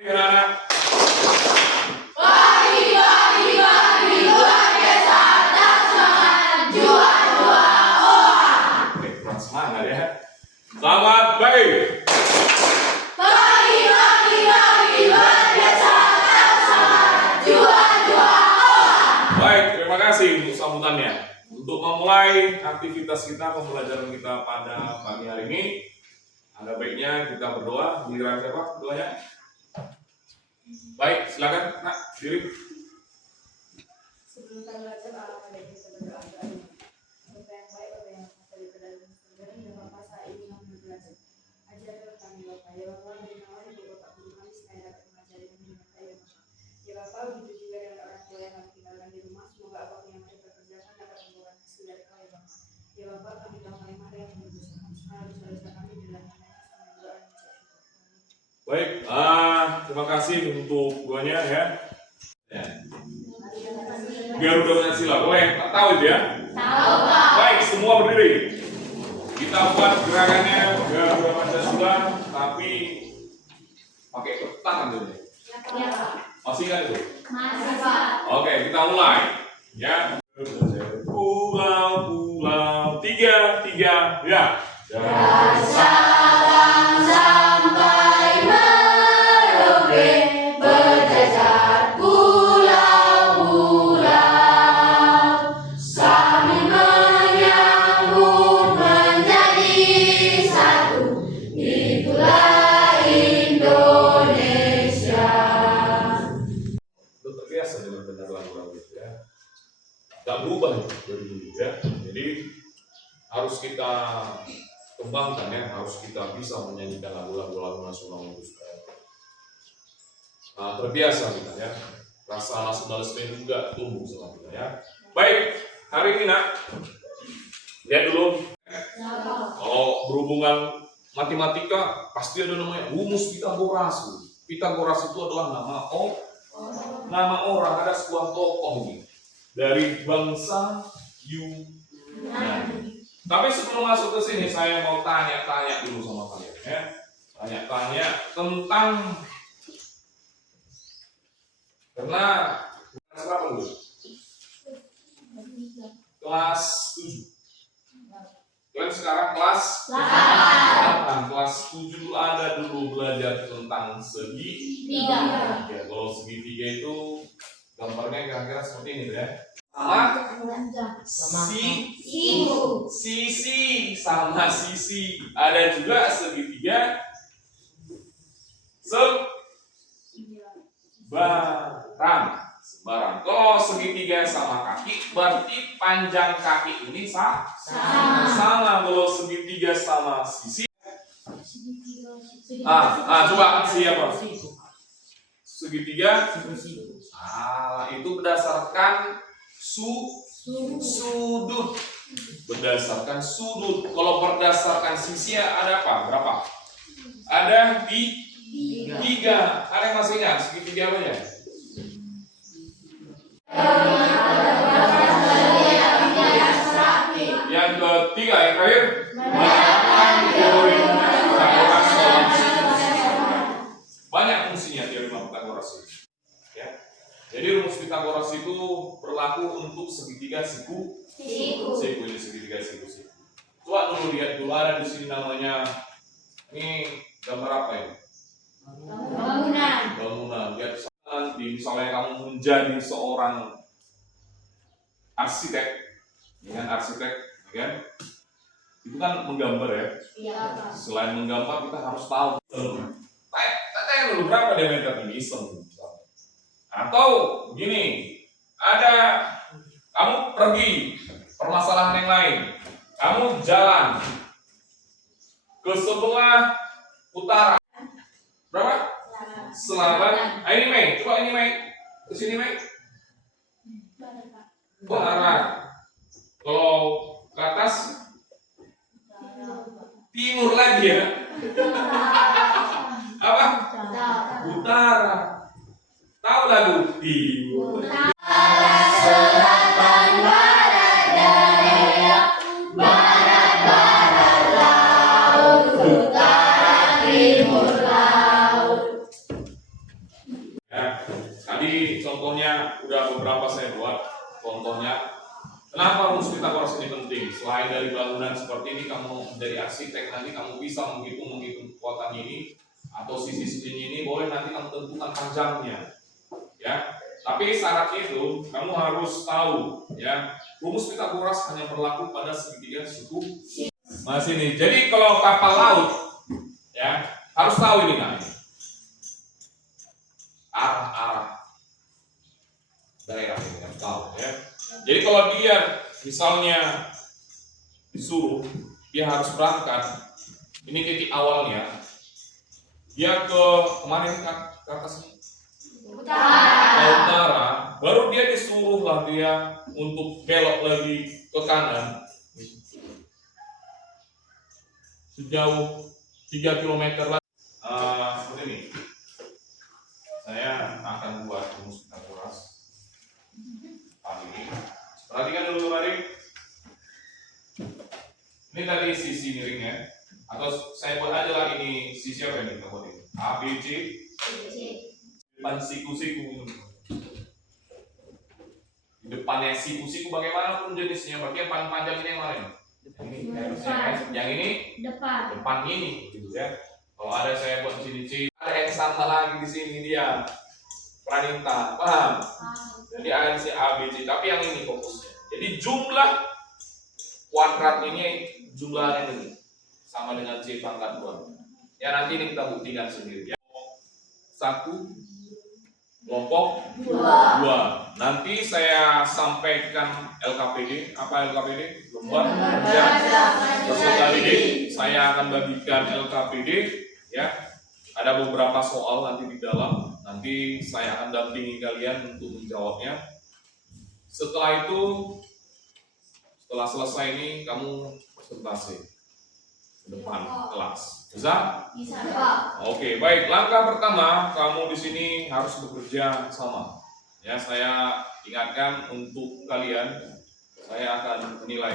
Anak-anak. Pagi, luar biasa, tetap semangat, juara. Kurang semangat ya. Selamat pagi. Pagi, luar biasa, tetap semangat, juara. Baik, terima kasih untuk sambutannya. Untuk memulai aktivitas kita, pembelajaran kita pada pagi hari ini, ada baiknya kita berdoa. Giliran siapa doanya? Baik, silakan, Nak, diri. Sebelum kita belajar, alangkah baiknya kita berdoa. Bapak yang baik, Bapak yang kasih ke dalam surga, dan Bapak saat ini yang belajar. Ajarkan kami Bapak, ya Bapak, beri nama ibu Bapak guru kami supaya dapat mengajari kami dengan baik ya Bapak. Ya Bapak, begitu juga dengan orang tua yang kami tinggalkan di rumah, semoga apapun yang mereka kerjakan dapat membawa hasil dari kami ya Bapak. Ya Bapak, kami tahu kami ada yang berdosa, semoga dosa-dosa kami dilakukan sama doa yang Baik, terima kasih untuk doanya ya. Biar udah banyak sila, boleh? Tak tahu itu ya? Tahu, Pak. Baik, semua berdiri. Kita buat gerakannya biar udah banyak sila, tapi pakai tangan dulu. Ya, Pak. Masih kan itu? Masih, Pak. Oke, kita mulai. Ya. Pulau, tiga, ya. Dari Sabang sampai Merauke, berjajar pulau-pulau, sambil menyambut menjadi satu, itulah Indonesia. Lu terbiasa dengan dengar lagu-lagu itu ya. Gak berubah dari dulu ya. Jadi harus kita kembangkan ya, harus kita bisa menyanyikan lagu-lagu nasional itu supaya terbiasa kita ya, rasa nasionalisme juga tumbuh sama kita ya. Baik, hari ini Nak, lihat dulu kalau berhubungan matematika pasti ada namanya rumus Pitagoras. Pitagoras itu adalah nama orang, ada sebuah tokoh ini dari bangsa Yunani. Tapi sebelum masuk ke sini, saya mau tanya-tanya dulu sama kalian ya. Tanya-tanya tentang karena kelas berapa dulu? Kelas 7. Kalian sekarang kelas 8. Kelas 7 ada dulu belajar tentang segitiga. Ya, kalau segitiga itu gambarnya kira-kira seperti ini ya. Sisi sama sisi. Ada juga segitiga sebarang. Kalau segitiga sama kaki berarti panjang kaki ini sama. Kalau segitiga sama sisi coba siapa? Segitiga itu berdasarkan sudut. Berdasarkan sudut. Kalau berdasarkan sisi ada apa? Berapa? Ada 3. Ada yang masih ingat segitiga apa ya? Yang ketiga, yang terakhir banyak fungsinya teori Pitagoras itu. Ya. Jadi rumus Pitagoras itu berlaku untuk segitiga siku. Ini segitiga siku. Coba dulu lihat dulu, ada di sini namanya, ini gambar apa ini? Bangunan. Lihat nanti misalnya kamu menjadi seorang arsitek, kan? Itu kan menggambar ya. Selain menggambar kita harus tahu. Tanya dulu berapa diameter ini, atau begini, ada kamu pergi permasalahan yang lain, kamu jalan ke sebelah utara, berapa? Selatan. Ini Mei, coba ini Mei, ke sini Mei. Barat. Kalau ke atas timur lagi ya. Apa? Utara. Tahu lagu timur. Selatan, barat, daya, barat, laut, utara, timur, laut. kamu dari arsitek nanti kamu bisa menghitung kekuatan ini atau sisi ini boleh nanti kamu tentukan panjangnya, ya. Tapi syaratnya itu kamu harus tahu, ya, rumus Pythagoras hanya berlaku pada segitiga siku. Masih nih. Jadi kalau kapal laut, ya, harus tahu ini kan, arah daerah ini harus tahu, ya. Jadi kalau dia misalnya disuruh dia harus berangkat, ini titik awalnya, dia ke kemana ini, ke atas ini? Ke utara, baru dia disuruh lah dia untuk belok lagi ke kanan sejauh 3 km lagi. Seperti ini. Saya akan buat rumus Pythagoras pagi ini. Perhatikan dulu mari. Ini tadi sisi miringnya, atau saya buat aja lah ini sisi apa yang kita buat ini? A, B, C. Depan siku-siku. Di depannya siku-siku bagaimanapun jenisnya, berarti yang paling panjang ini yang mana? Yang ini depan ini, gitu ya. Kalau ada saya buat di sini C, ada yang sama lagi di sini dia Pranita, paham? Jadi ada di sini A, B, C, tapi yang ini fokusnya. Jadi jumlah kuadrat ini jumlahnya ini sama dengan C pangkat 2. Ya nanti ini kita buktikan sendiri. Ya. 1 kelompok 2. Nanti saya sampaikan LKPD. Apa LKPD? Lembar kerja peserta didik. Saya akan bagikan LKPD. Ya, ada beberapa soal nanti di dalam. Nanti saya akan dampingi kalian untuk menjawabnya. Setelah itu, setelah selesai ini kamu presentasi depan kelas. Bisa? Oke, baik. Langkah pertama, kamu di sini harus bekerja sama. Ya, saya ingatkan untuk kalian, saya akan menilai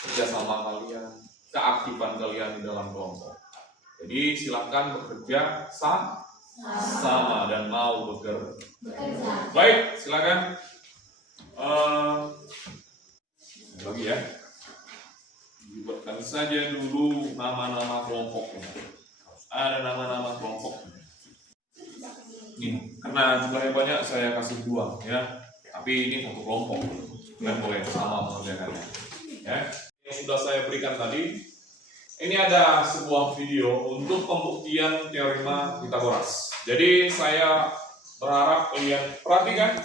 kerjasama kalian, keaktifan kalian di dalam kelompok. Jadi silakan bekerja sama dan mau bekerja. Baik, silakan. Lagi ya. Dibuatkan saja dulu nama-nama kelompoknya. Ada nama-nama kelompok. Nih, karena jumlahnya banyak saya kasih 2 ya. Tapi ini satu kelompok. Kalian boleh sama mengerjakannya. Ya. Yang sudah saya berikan tadi, ini ada sebuah video untuk pembuktian teorema Pythagoras. Jadi saya berharap kalian perhatikan.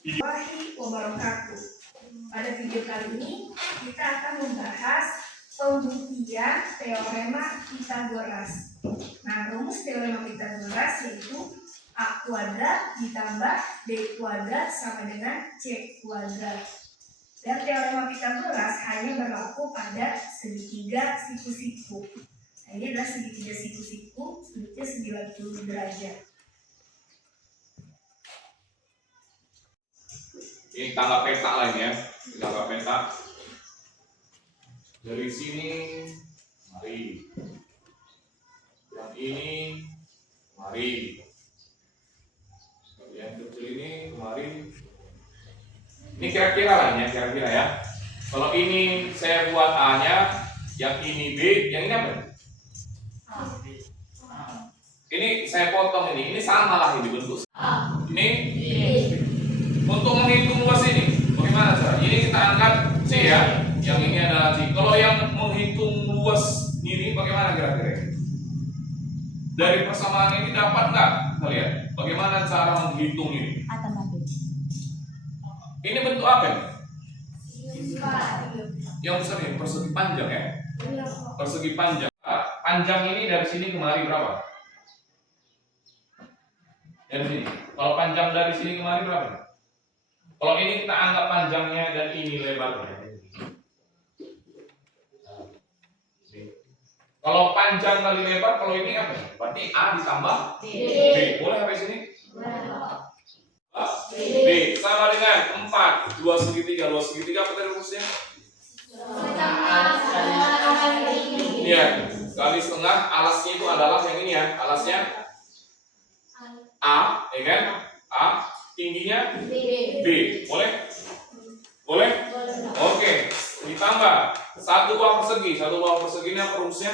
Warahmatullahi wabarakatuh. Pada video kali ini kita akan membahas pembuktian teorema Pythagoras. Nah, rumus teorema Pythagoras yaitu A kuadrat ditambah B kuadrat sama dengan C kuadrat. Dan teorema Pythagoras hanya berlaku pada segitiga siku-siku. Nah, ini adalah segitiga siku-siku, sudutnya 90 derajat. Ini tangga peta lain ya, tangga peta. Dari sini, mari. Yang ini, mari. Yang kecil ini, mari. Ini kira-kira lah ya, kira-kira ya. Kalau ini saya buat A-nya, yang ini B, yang ini apa? Ini saya potong ini sama lah ini bentuk. Ini untuk menghitung luas ini, bagaimana cara? Ini kita angkat C ya, yang ini adalah C. Kalau yang menghitung luas ini bagaimana kira-kira? Dari persamaan ini dapat nggak kalian? Bagaimana cara menghitung ini? Ini bentuk apa ini? Yang besar ini persegi panjang ya. Persegi panjang. Panjang ini dari sini kemari berapa? Dari sini. Kalau panjang dari sini kemari berapa? Kalau ini kita anggap panjangnya dan ini lebarnya. Kalau panjang kali lebar, kalau ini apa? Berarti A ditambah B. Boleh sampai sini? B sama dengan 4 2 segitiga. 2 segitiga apa tadi rumusnya? Iya, kali setengah. Alasnya itu adalah yang ini ya. Alasnya A, ya kan? A, tingginya B. Boleh? Boleh? Oke. Ditambah Satu buah persegi ini apa rumusnya?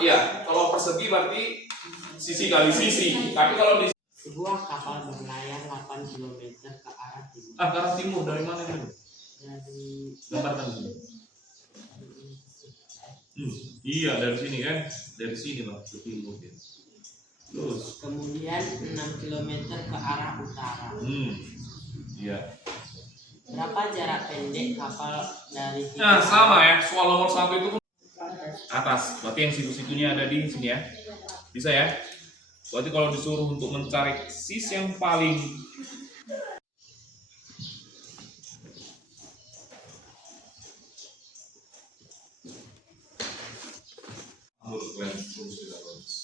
Ya, kalau persegi berarti sisi kali sisi. Tapi kalau di Sebuah kapal berlayar 8 km ke arah timur. ke arah timur dari mana ini? Dari Gambarkan dulu. Iya dari sini kan, dari sini lah ke timur dia. Terus, kemudian 6 km ke arah utara. Iya. Berapa jarak pendek kapal dari titik Nah sama ya, soal nomor 1 itu pun atas. Berarti yang situ-situnya ada di sini ya. Bisa ya? Berarti kalau disuruh untuk mencari sisi yang paling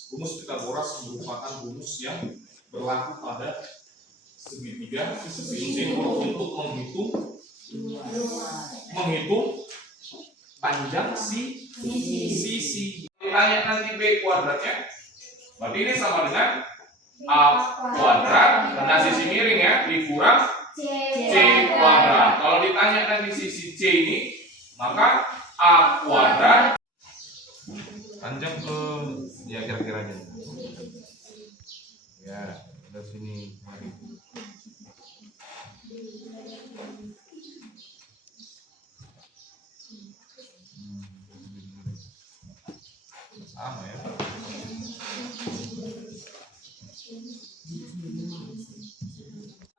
rumus Pitagoras merupakan rumus yang berlaku pada segitiga sisi untuk menghitung panjang sisi. Ditanya nanti B kuadratnya, berarti ini sama dengan A kuadrat karena sisi miring ya dikurang C kuadrat. Kalau ditanya nanti sisi C ini, maka A kuadrat panjang ke ya kira-kiranya ya dari sini mari sama ya.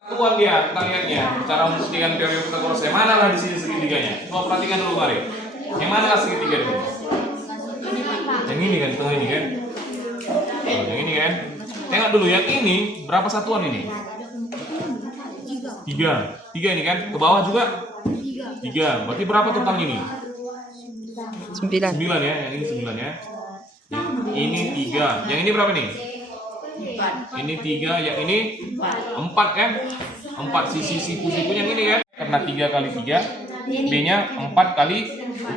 Satuan dia, kita lihat ya cara membuktikan teori Pitagoras. Yang mana lah di sini segitiganya? Coba perhatikan dulu mari. Yang mana lah segitiga ini? Yang ini kan, tengah ini kan? Oh, yang ini kan? Tengok dulu yang ini berapa satuan ini? 3 ini kan? Ke bawah juga? 3. Berarti berapa total ini? 9 ya, yang ini 9 ya. Yang ini 3. Yang ini berapa nih? Ini 3, yang ini 4 kan? 4 sisi siku-siku yang ini kan? Karena 3 kali 3, B-nya 4 kali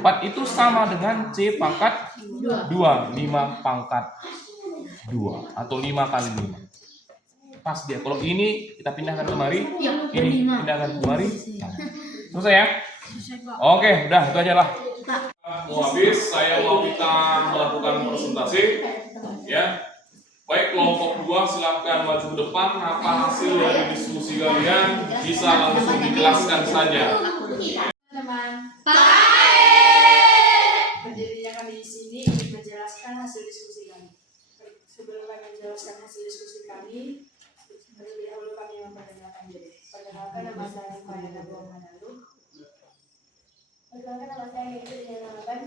4 itu sama dengan C pangkat 2, 5 pangkat 2 atau 5 kali 5. Pas dia. Kalau ini kita pindahkan kemari, ini pindahkan kemari. Selesai ya? Oke, udah itu aja lah. Mau habis, saya mau kita melakukan presentasi. Ya. Baik, kelompok 2 silakan maju ke depan. Apa hasil dari diskusi kalian? Bisa langsung dijelaskan saja. Teman, berdirinya kami di sini ingin menjelaskan hasil diskusi kami. Sebelum kami menjelaskan hasil diskusi kami, terlebih dahulu kami memperkenalkan diri. Perkenalkan nama saya Faya Nabung Manalu. Perkenalkan nama saya Yaitu dinamakan.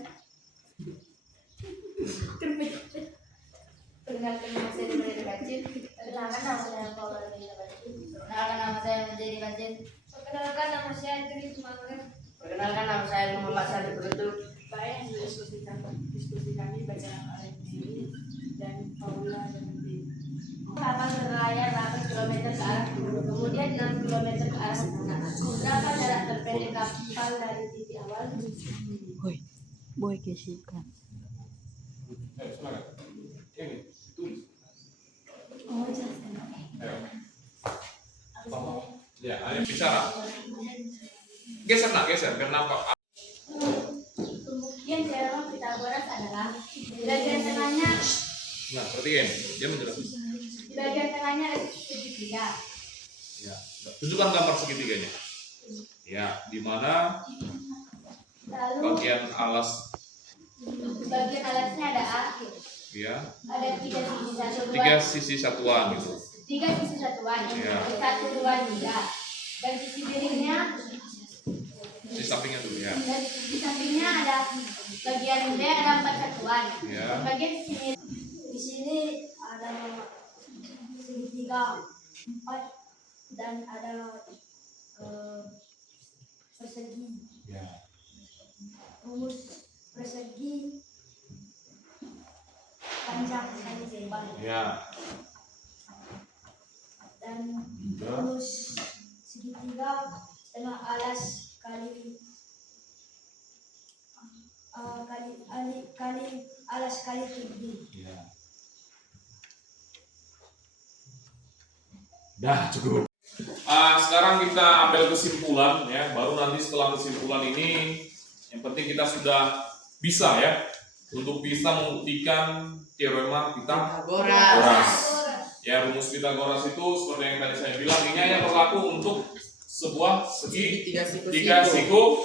Perkenalkan nama saya Dimana Kacin. Perkenalkan nama saya Paula Dimana Kacin. Perkenalkan nama saya Menjadi Kacin. Perkenalkan nama saya Tri Sumatera. Perkenalkan nama saya Muhammad Sadi Berutu. Baik, hasil diskusi kami baca oleh Diri dan Paula dan Diri. Kapal berlayar 8 km ke arah timur, kemudian 6 km ke arah utara. Berapa jarak terpendek kapal dari titik awal? Boy kesikan. Silakan. Ini tulis. Oh, jelaskan. Ya, ayo bicara. Geser nak, geser. Biar nampak. Pembuktian teorem Pitagoras adalah di bagian tengahnya, Nah, perhatikan. Dia menjelaskan. di bagian tengahnya ada segitiga. Ya, tunjukkan gambar segitiganya. Ya, di mana Lalu bagian alas? di bagian alasnya ada A. Ya, Ada 3 sisi satu 3 sisi satuan gitu. 3 sisi satuan. Ya. 1, 2, 3. Dan sisi miringnya. Di sampingnya dulu ya. Dan di sampingnya ada bagian B ada 4 satuan. Ya. Bagian sini di sini ada segitiga 4 dan ada persegi. Ya. Rumus persegi panjang kali lebar Ya. dan rumus segitiga setengah alas kali alas kali tinggi. Ya. Dah cukup. Sekarang kita ambil kesimpulan ya. Baru nanti setelah kesimpulan ini Yang penting kita sudah bisa ya untuk bisa membuktikan teorema Pythagoras. Ya, rumus Pythagoras itu seperti yang tadi saya bilang, ini hanya berlaku untuk sebuah segi tiga siku.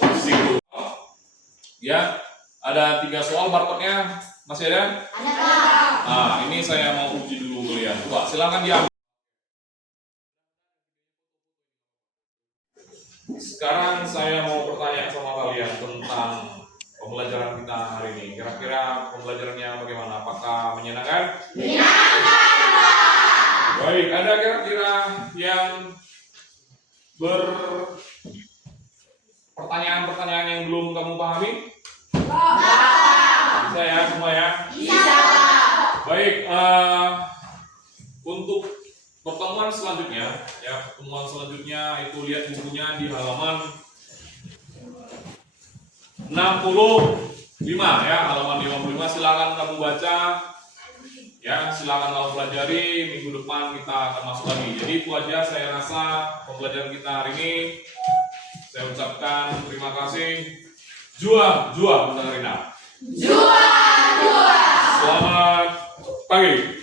Ya, ada 3 soal barcode-nya. Masih ada? Ada Pak. Nah, ini saya mau uji dulu kalian. Coba silakan diambil. Sekarang saya mau bertanya sama kalian tentang pembelajaran kita hari ini. Kira-kira pembelajarannya bagaimana? Apakah menyenangkan? Menyenangkan Pak. Baik, ada kira-kira yang pertanyaan-pertanyaan yang belum kamu pahami? Bisa ya semua ya? Bisa Pak. Baik, untuk pertemuan selanjutnya, itu lihat bukunya di halaman 65 ya, halaman 55. Silakan kamu baca. Ya, silakan kamu pelajari. Minggu depan kita akan masuk lagi. Jadi itu aja saya rasa pembelajaran kita hari ini. Saya ucapkan terima kasih. Jua, Bunda Rina. Jua. Selamat pagi.